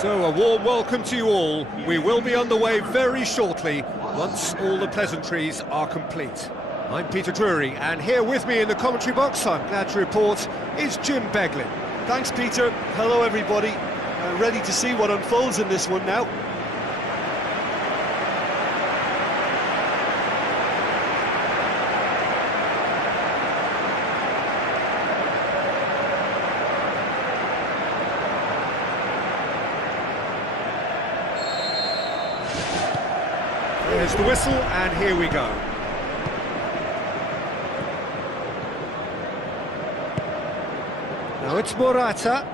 So, a warm welcome to you all. We will be underway very shortly, once all the pleasantries are complete. I'm Peter Drury, and here with me in the commentary box, I'm glad to report, is Jim Beglin. Thanks, Peter. Hello, everybody. Ready to see what unfolds in this one now. Here's the whistle, and here we go. Now it's Morata.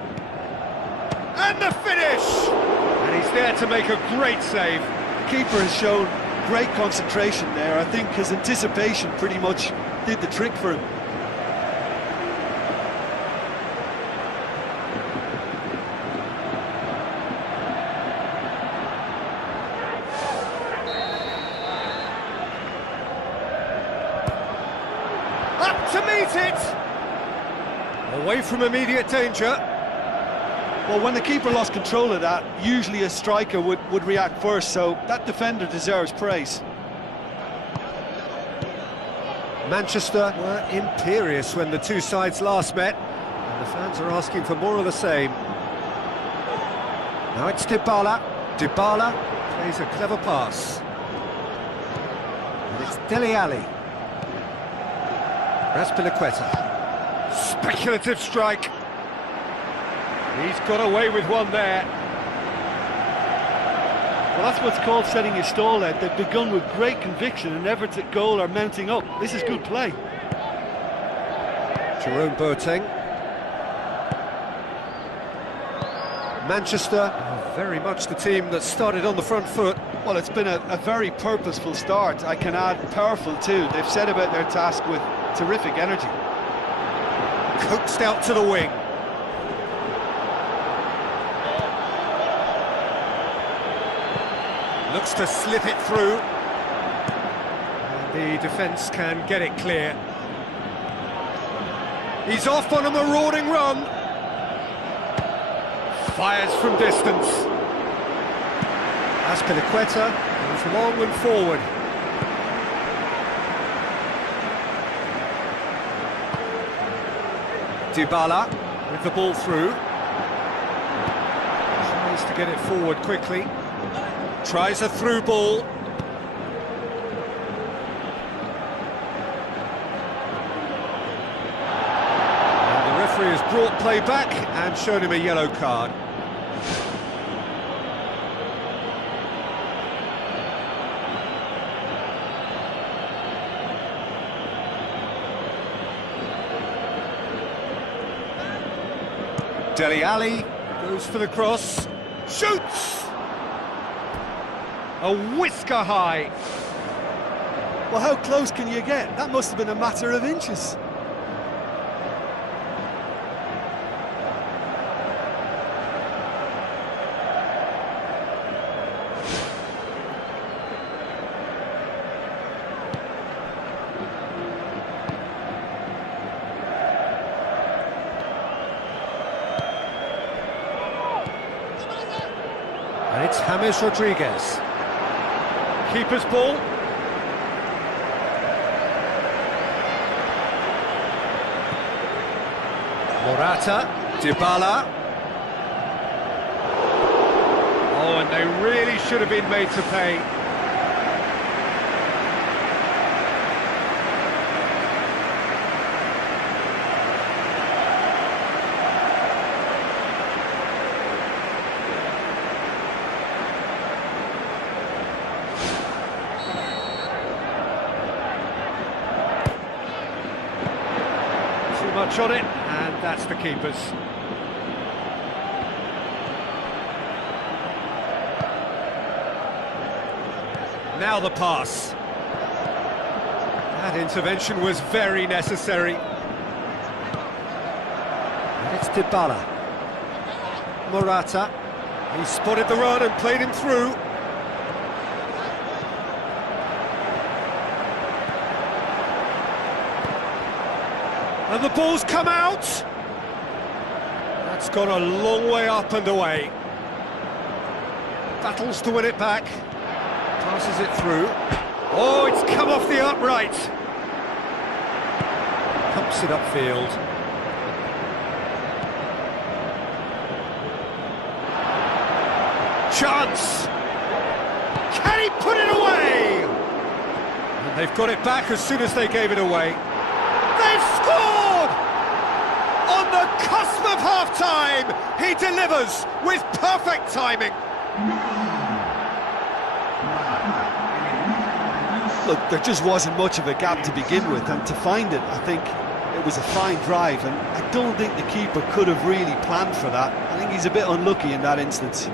And the finish! And he's there to make a great save. The keeper has shown great concentration there. I think his anticipation pretty much did the trick for him. To meet it! Away from immediate danger. Well, when the keeper lost control of that, usually a striker would react first, so that defender deserves praise. Manchester were imperious when the two sides last met, and the fans are asking for more of the same. Now it's Dybala. Dybala plays a clever pass. And it's Dele Alli. Raspilicueta. Speculative strike. He's got away with one there. Well, that's what's called setting your stall out. They've begun with great conviction and efforts at goal are mounting up. This is good play. Jerome Boateng. Manchester are very much the team that started on the front foot. Well, it's been a very purposeful start. I can add powerful too. They've set about their task with terrific energy. Coaxed out to the wing. Looks to slip it through. And the defence can get it clear. He's off on a marauding run. Fires from distance. Aspilicueta goes long and forward. Dybala with the ball through. Tries to get it forward quickly. Tries a through ball. And the referee has brought play back and shown him a yellow card. Dele Alli goes for the cross, shoots! A whisker high. Well, how close can you get? That must have been a matter of inches. And it's James Rodriguez. Keeper's ball. Morata, Dybala. Oh, and they really should have been made to pay. touch on it, and that's the keeper's. Now the pass. That intervention was very necessary. And it's Dybala. Morata. He spotted the run and played him through. And the ball's come out. That's gone a long way up and away. Battles to win it back. Passes it through. Oh, it's come off the upright. Pumps it upfield. Chance! Can he put it away? And they've got it back as soon as they gave it away. They've scored! On the cusp of half-time, he delivers with perfect timing. Look, there just wasn't much of a gap to begin with, and to find it, I think it was a fine drive, and I don't think the keeper could have really planned for that. I think he's a bit unlucky in that instance.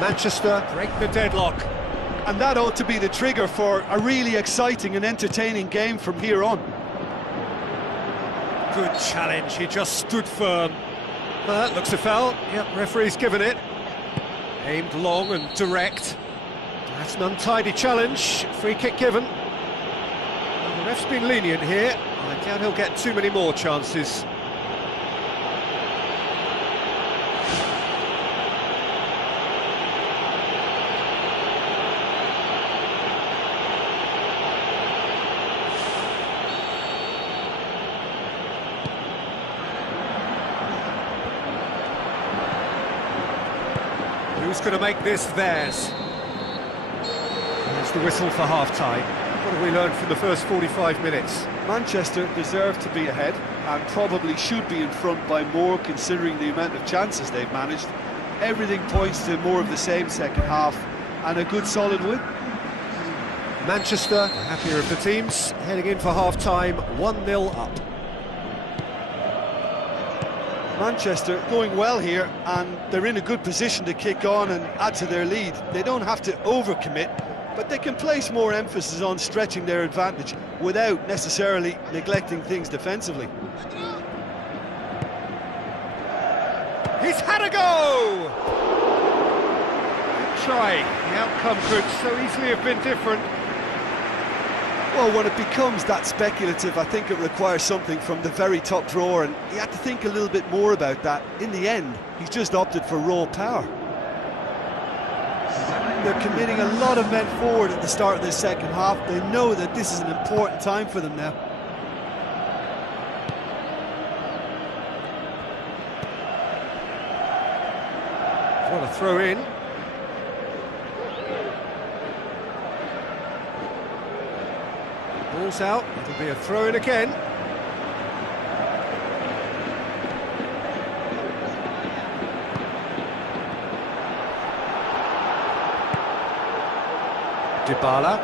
Manchester break the deadlock. And that ought to be the trigger for a really exciting and entertaining game from here on. Good challenge, he just stood firm. Well, that looks a foul. Yep, referee's given it. Aimed long and direct. That's an untidy challenge. Free kick given. Well, the ref's been lenient here. I doubt he'll get too many more chances. Who's going to make this theirs? There's the whistle for half-time. What have we learned from the first 45 minutes? Manchester deserve to be ahead and probably should be in front by more, considering the amount of chances they've managed. Everything points to more of the same second half and a good solid win. Manchester, the happier of the teams, heading in for half-time, 1-0 up. Manchester going well here, and they're in a good position to kick on and add to their lead. They don't have to overcommit, but they can place more emphasis on stretching their advantage without necessarily neglecting things defensively. He's had a go! Good try. The outcome could so easily have been different. Well, when it becomes that speculative, I think it requires something from the very top drawer, and he had to think a little bit more about that. In the end, he's just opted for raw power. They're committing a lot of men forward at the start of the second half. They know that this is an important time for them now. What a throw in. Ball's out, it'll be a throw in again. Dybala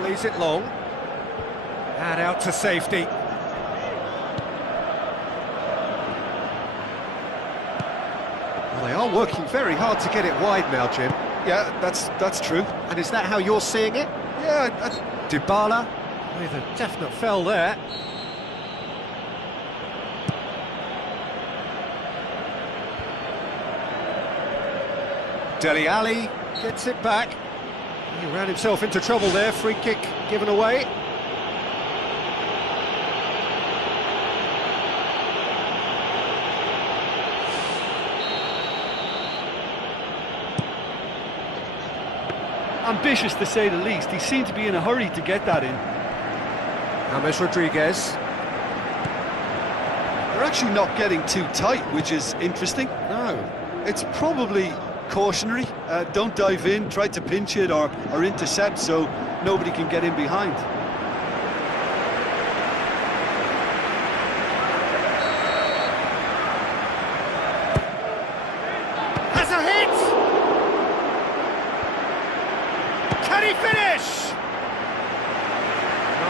plays it long and out to safety. Well, they are working very hard to get it wide now, Jim. Yeah, that's true. And is that how you're seeing it? Yeah, Dybala with a definite foul there. Dele Alli gets it back. He ran himself into trouble there. Free kick given away. ambitious to say the least. He seemed to be in a hurry to get that in. James Rodriguez. They're actually not getting too tight, which is interesting. No. It's probably cautionary. Don't dive in, try to pinch it or intercept so nobody can get in behind. Has a hit! Can he finish?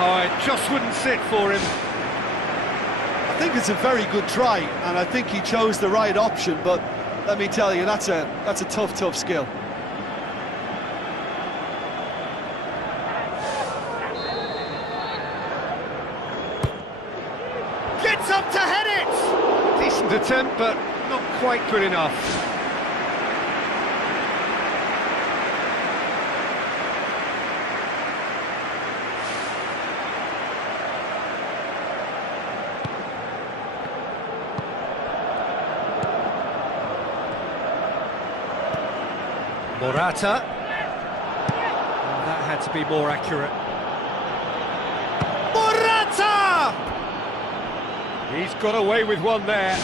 Oh, it just wouldn't sit for him. I think it's a very good try, and I think he chose the right option, but let me tell you, that's a tough skill. Gets up to head it! Decent attempt, but not quite good enough. Morata. Oh, that had to be more accurate. Morata! He's got away with one there.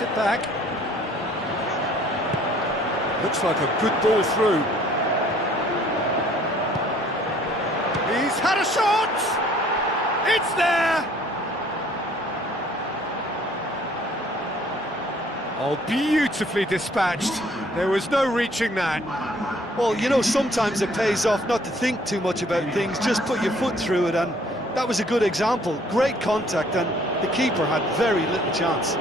It back. Looks like a good ball through. He's had a shot! It's there! Oh, beautifully dispatched. There was no reaching that. Well, you know, sometimes it pays off not to think too much about things, just put your foot through it, and that was a good example. Great contact, and the keeper had very little chance.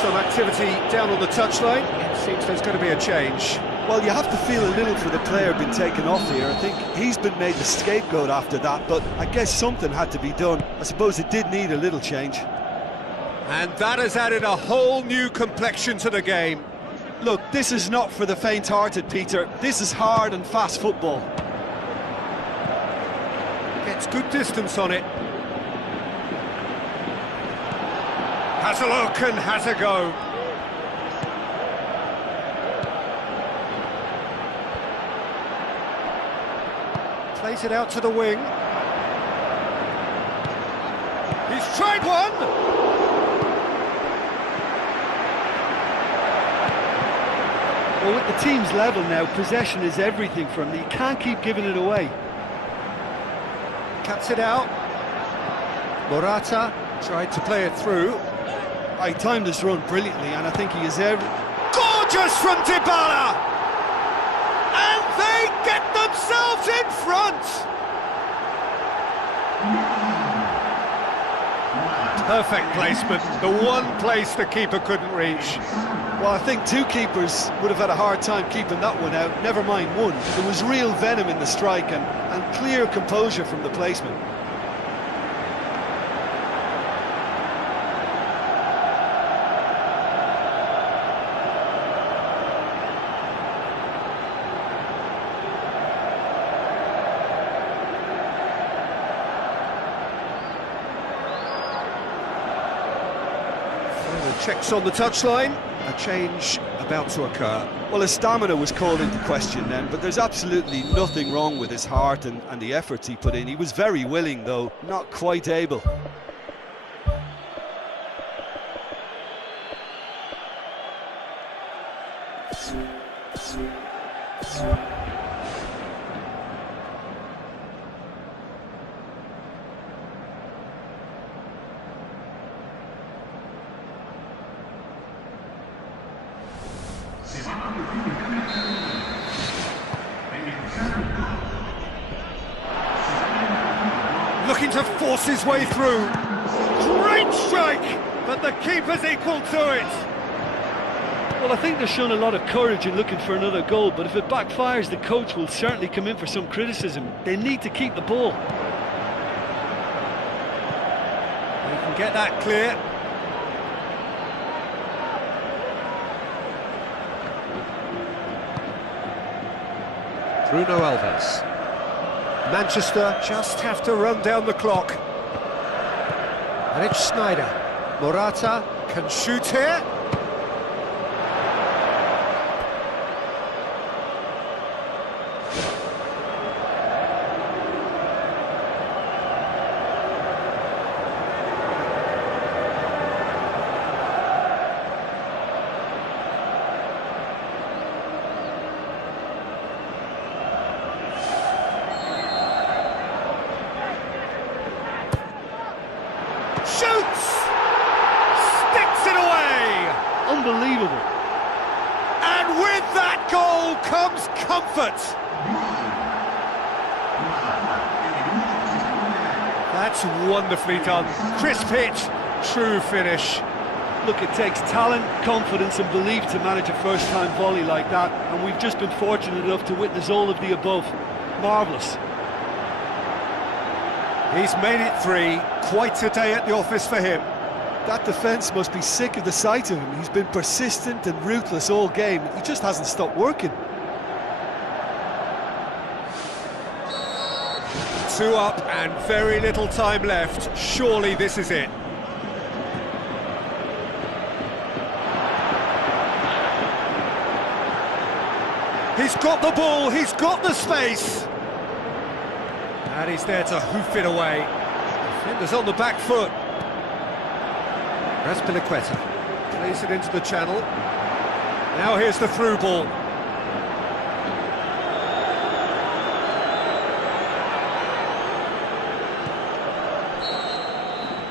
Some activity down on the touchline. It seems there's going to be a change. Well, you have to feel a little for the player being taken off here. I think he's been made the scapegoat after that, but I guess something had to be done. I suppose it did need a little change. And that has added a whole new complexion to the game. Look, this is not for the faint-hearted, Peter. This is hard and fast football. Gets good distance on it. Has a look and has a go. Plays it out to the wing. He's tried one! Well, at the team's level now, possession is everything for him. You can't keep giving it away. Cuts it out. Morata tried to play it through. He timed his run brilliantly, and I think he is Gorgeous from Dybala! And they get themselves in front! Perfect placement, the one place the keeper couldn't reach. Well, I think two keepers would have had a hard time keeping that one out, never mind one. There was real venom in the strike and clear composure from the placement. Checks on the touchline, a change about to occur. Well, his stamina was called into question then, but there's absolutely nothing wrong with his heart and the efforts he put in. He was very willing, though not quite able. Looking to force his way through. Great strike, but the keeper's equal to it. Well, I think they're showing a lot of courage in looking for another goal, but if it backfires, the coach will certainly come in for some criticism. They need to keep the ball. He can get that clear. Bruno Alves. Manchester just have to run down the clock. And it's Sneijder. Morata can shoot here. Shoots! Sticks it away! Unbelievable. And with that goal comes comfort. That's wonderfully done. Crisp hit, true finish. Look, it takes talent, confidence and belief to manage a first-time volley like that, and we've just been fortunate enough to witness all of the above. Marvellous. He's made it 3. Quite a day at the office for him. That defence must be sick of the sight of him. He's been persistent and ruthless all game. He just hasn't stopped working. 2 up and very little time left. Surely this is it. He's got the ball, he's got the space. And he's there to hoof it away. Defender's on the back foot. Raspilicueta plays it into the channel. Now here's the through ball.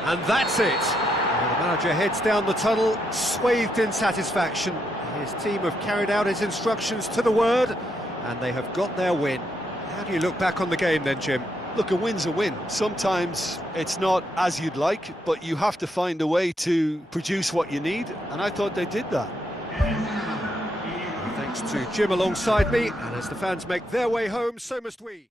And that's it. Well, the manager heads down the tunnel, swathed in satisfaction. His team have carried out his instructions to the word, and they have got their win. How do you look back on the game then, Jim? Look, a win's a win. Sometimes it's not as you'd like, but you have to find a way to produce what you need, and I thought they did that. Thanks to Jim alongside me, and as the fans make their way home, so must we.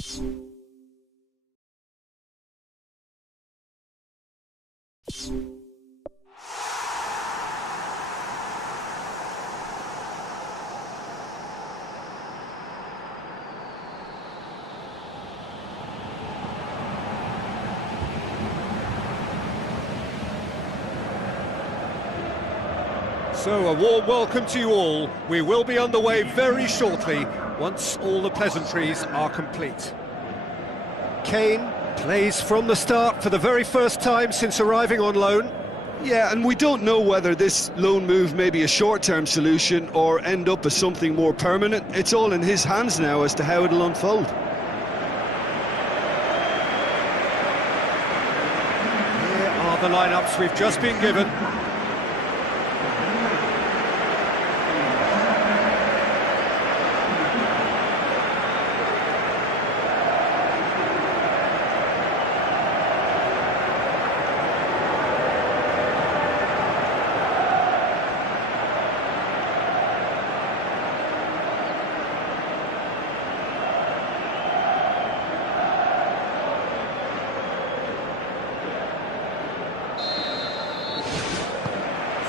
So, a warm welcome to you all. We will be underway very shortly, once all the pleasantries are complete. Kane plays from the start for the very first time since arriving on loan. Yeah, and we don't know whether this loan move may be a short-term solution or end up as something more permanent. It's all in his hands now as to how it'll unfold. Here are the lineups we've just been given.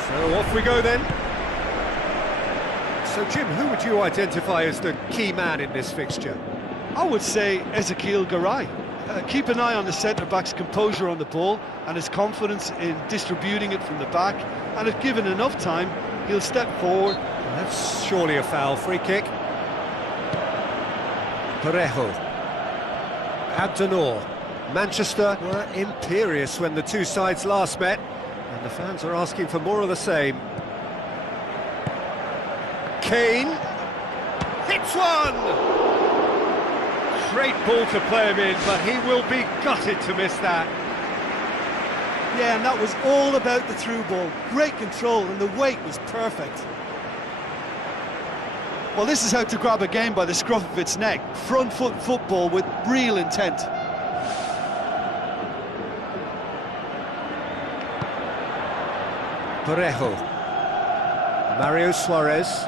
So off we go then. So Jim, who would you identify as the key man in this fixture? I would say Ezekiel Garay. Keep an eye on the centre-back's composure on the ball and his confidence in distributing it from the back, and if given enough time, he'll step forward. That's surely a foul. Free kick. Parejo. Abdenor. Manchester were imperious when the two sides last met, and the fans are asking for more of the same. Kane hits one! Great ball to play him in, but he will be gutted to miss that. Yeah, and that was all about the through ball. Great control, and the weight was perfect. Well, this is how to grab a game by the scruff of its neck. Front foot football with real intent. Parejo. Mario Suarez.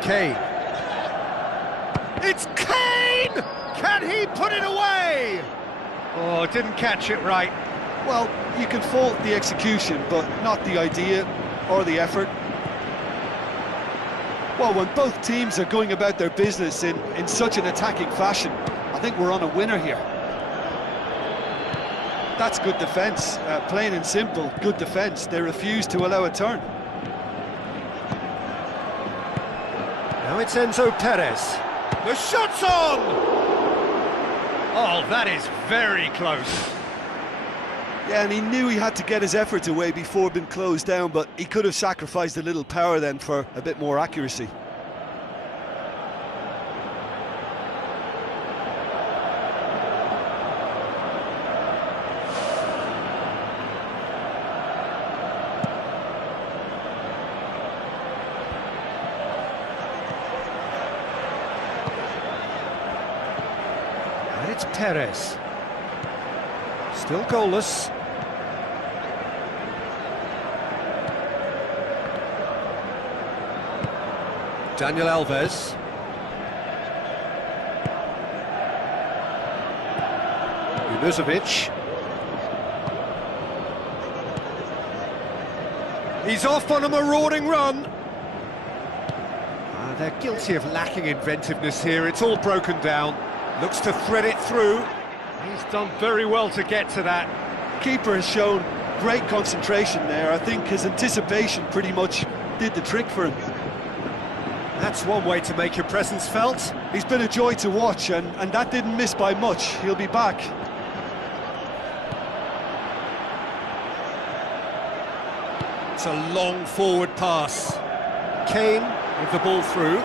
Kane. It's Kane! Can he put it away? Oh, didn't catch it right. Well, you can fault the execution, but not the idea or the effort. Well, when both teams are going about their business in such an attacking fashion, I think we're on a winner here. That's good defence, plain and simple, good defence. They refuse to allow a turn. Now it's Enzo Perez. The shot's on! Oh, that is very close. Yeah, and he knew he had to get his efforts away before being closed down, but he could have sacrificed a little power then for a bit more accuracy. And it's Perez. Still goalless. Daniel Alves. Junuzovic. He's off on a marauding run. They're guilty of lacking inventiveness here. It's all broken down. Looks to thread it through. He's done very well to get to that. Keeper has shown great concentration there. I think his anticipation pretty much did the trick for him. That's one way to make your presence felt. He's been a joy to watch, and that didn't miss by much. He'll be back. It's a long forward pass. Kane with the ball through.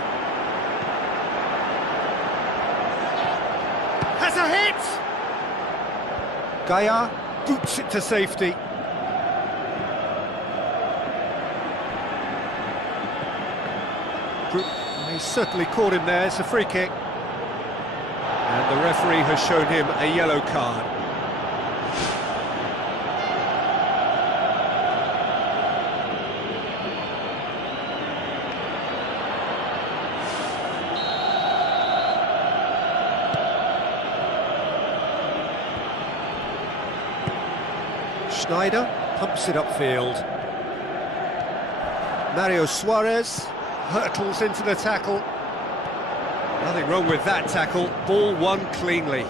Has a hit! Gaia boots it to safety. He certainly caught him there. It's a free kick. And the referee has shown him a yellow card. Schneider pumps it upfield. Mario Suarez hurtles into the tackle. Nothing wrong with that tackle. Ball won cleanly.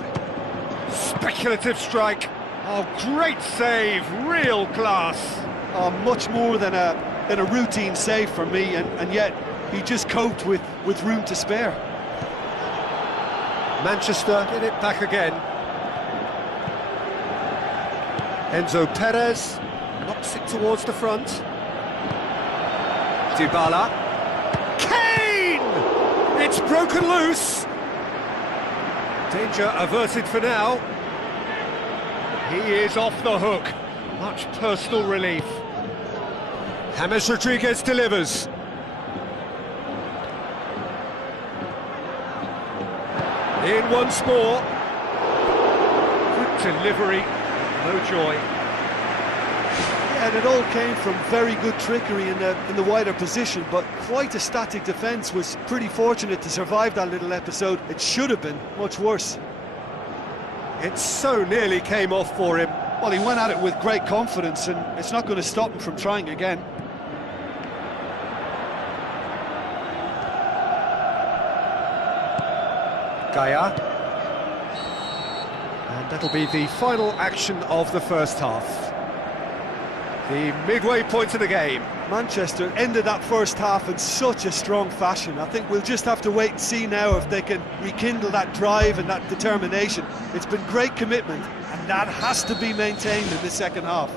Speculative strike. Oh, great save, real class. Oh, much more than a routine save for me, and yet he just coped with room to spare. Manchester did it back again. Enzo Perez knocks it towards the front. Dybala. Kane! It's broken loose. Danger averted for now. He is off the hook. Much personal relief. James Rodriguez delivers. In once more. Good delivery. No joy. Yeah, and it all came from very good trickery in the wider position, but quite a static defence. Was pretty fortunate to survive that little episode. It should have been much worse. It so nearly came off for him. Well, he went at it with great confidence, and it's not going to stop him from trying again. Gaia. And that'll be the final action of the first half. The midway point of the game. Manchester ended that first half in such a strong fashion. I think we'll just have to wait and see now if they can rekindle that drive and that determination. It's been great commitment, and that has to be maintained in the second half.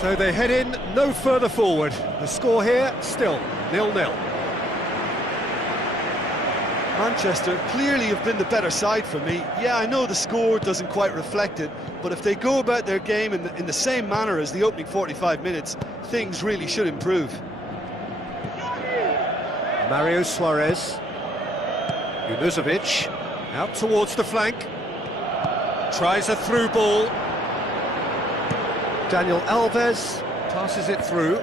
So they head in no further forward. The score here, still 0-0. Manchester clearly have been the better side for me. Yeah, I know the score doesn't quite reflect it, but if they go about their game in the same manner as the opening 45 minutes, things really should improve. Mario Suarez. Junuzovic out towards the flank. Tries a through ball. Daniel Alves passes it through.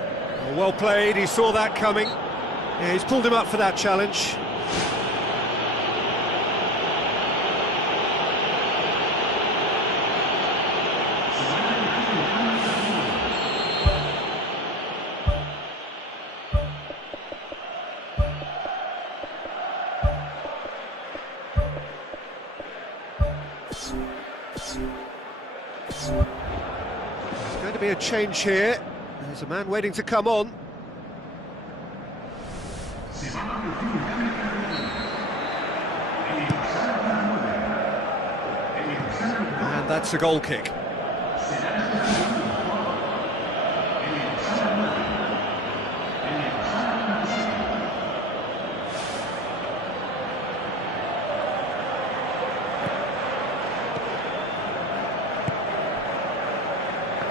Well played, he saw that coming. Yeah, he's pulled him up for that challenge. There's going to be a change here. There's a man waiting to come on. And that's a goal kick.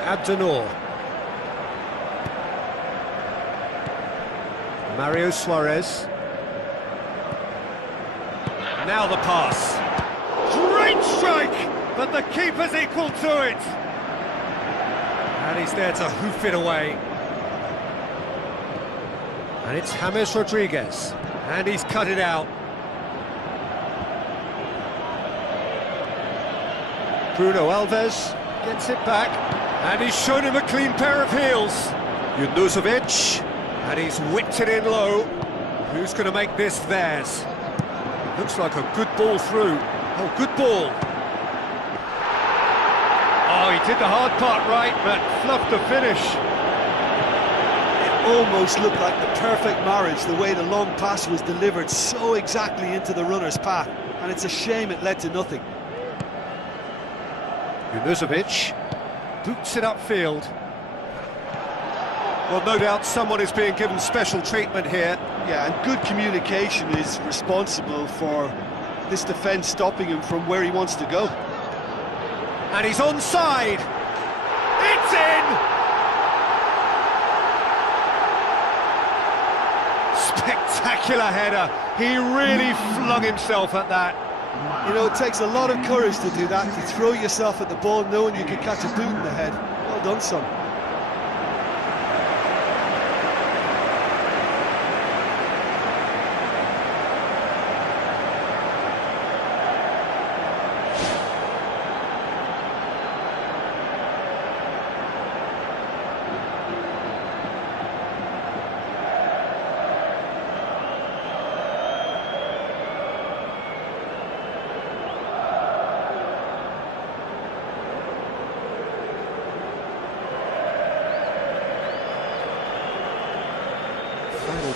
Abdenor. Mario Suarez. Now the pass. Great strike, but the keeper's equal to it. And he's there to hoof it away. And it's James Rodriguez. And he's cut it out. Bruno Alves gets it back. And he's shown him a clean pair of heels. Junuzovic. And he's whipped it in low. Who's going to make this theirs? Looks like a good ball through. Oh, good ball. Oh, he did the hard part right, but fluffed the finish. It almost looked like the perfect marriage, the way the long pass was delivered so exactly into the runner's path. And it's a shame it led to nothing. Junuzovic boots it upfield. Well, no doubt someone is being given special treatment here. Yeah, and good communication is responsible for this defence stopping him from where he wants to go. And he's onside. It's in! Spectacular header. He really flung himself at that. You know, it takes a lot of courage to do that, to throw yourself at the ball knowing you can catch a boot in the head. Well done, son.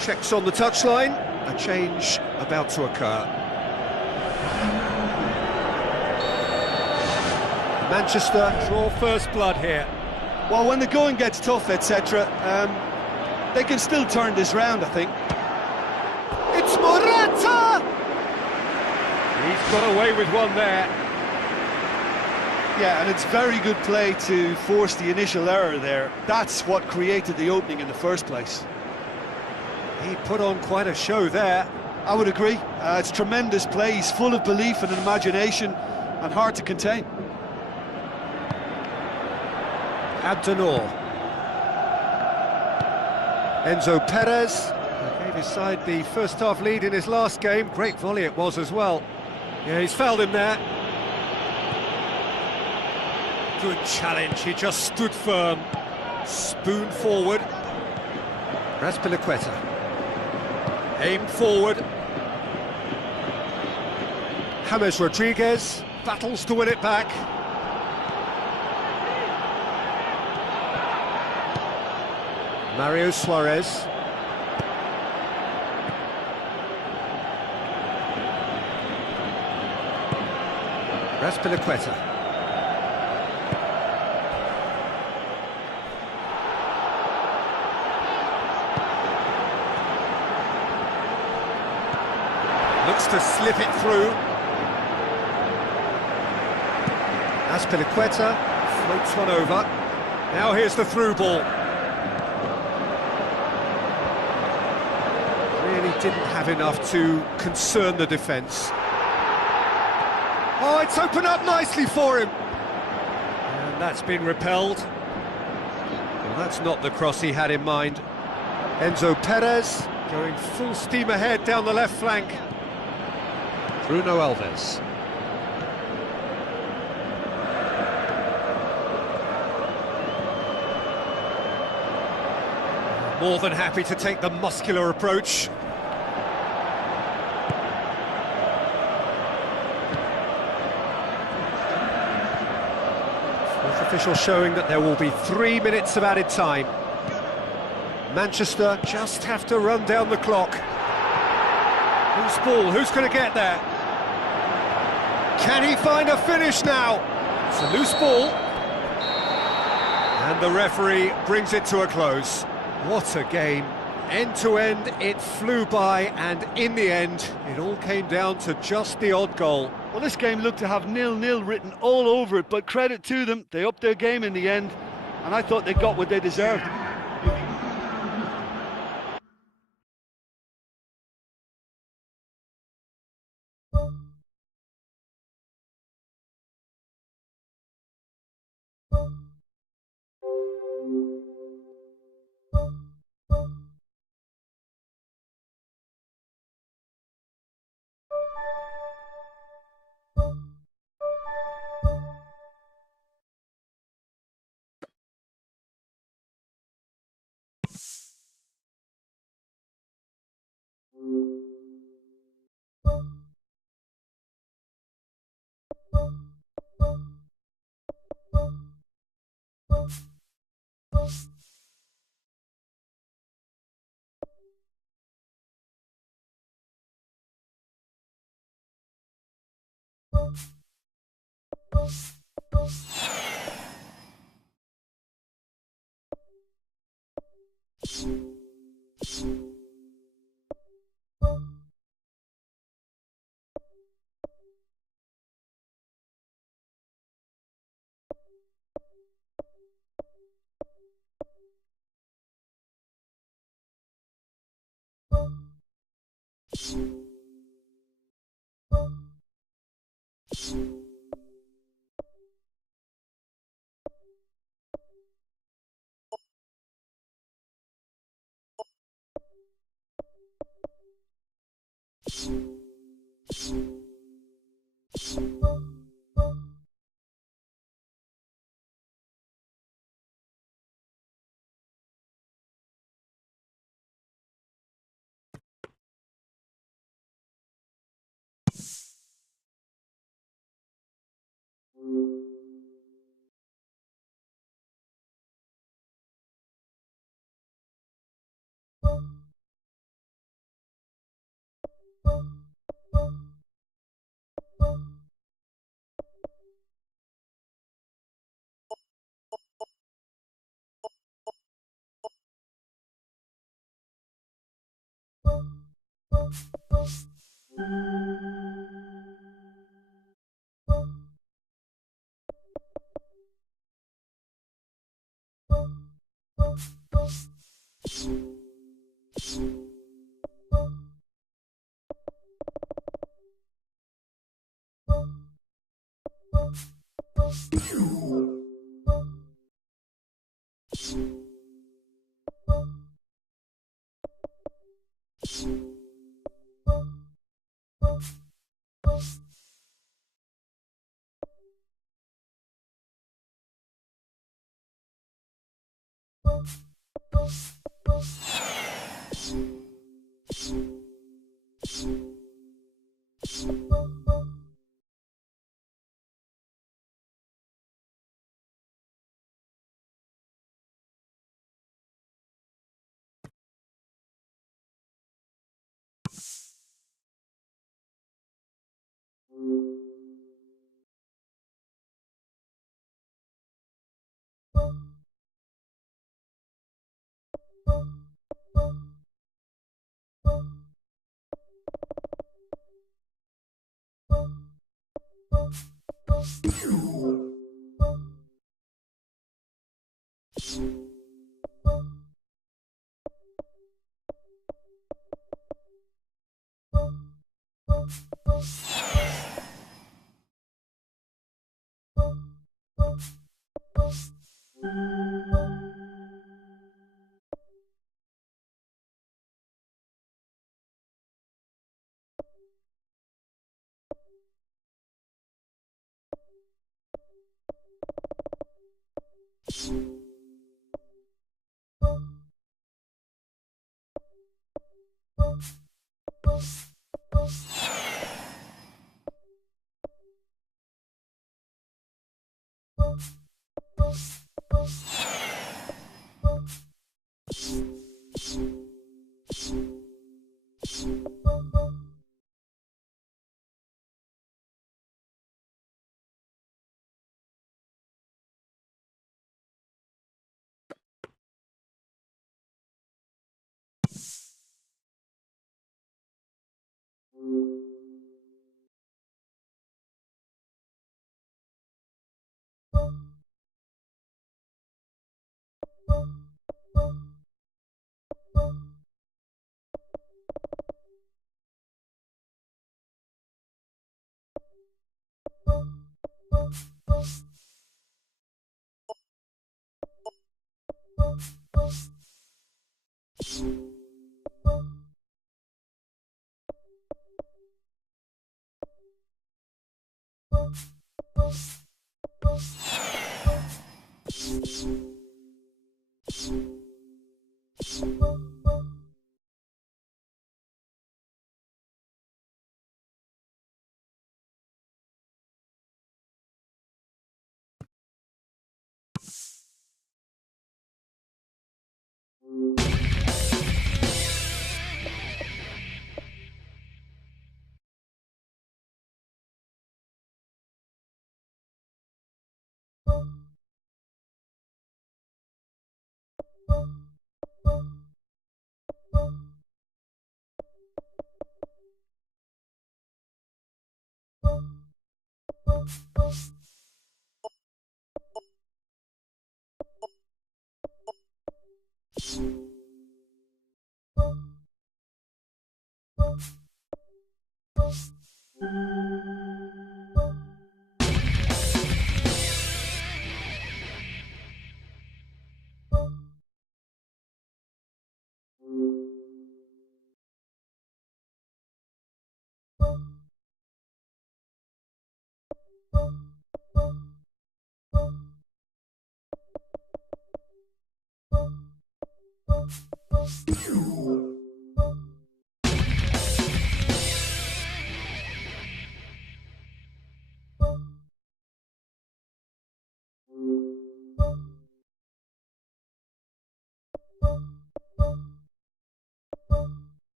checks on the touchline, a change about to occur. Manchester draw first blood here. Well, when the going gets tough, etc., they can still turn this round, I think. It's Morata! He's got away with one there. Yeah, and it's very good play to force the initial error there. That's what created the opening in the first place. He put on quite a show there. I would agree. It's tremendous play. He's full of belief and imagination and hard to contain. Abdenor. Enzo Perez gave his side the first half lead in his last game. Great volley it was as well. Yeah, he's fouled him there. Good challenge, he just stood firm. Spoon forward. Raspilicueta. Aimed forward. James Rodriguez battles to win it back. Mario Suarez. Raspilicueta. Looks to slip it through. Raspilicueta floats one over. Now here's the through ball. Really didn't have enough to concern the defence. Oh, it's opened up nicely for him. And that's been repelled. Well, that's not the cross he had in mind. Enzo Perez going full steam ahead down the left flank. Bruno Alves. More than happy to take the muscular approach. Fourth official showing that there will be 3 minutes of added time. Manchester just have to run down the clock. Who's ball? Who's going to get there? Can he find a finish now? It's a loose ball. And the referee brings it to a close. What a game. End to end, it flew by, and in the end, it all came down to just the odd goal. Well, this game looked to have 0-0 written all over it, but credit to them, they upped their game in the end, and I thought they got what they deserved.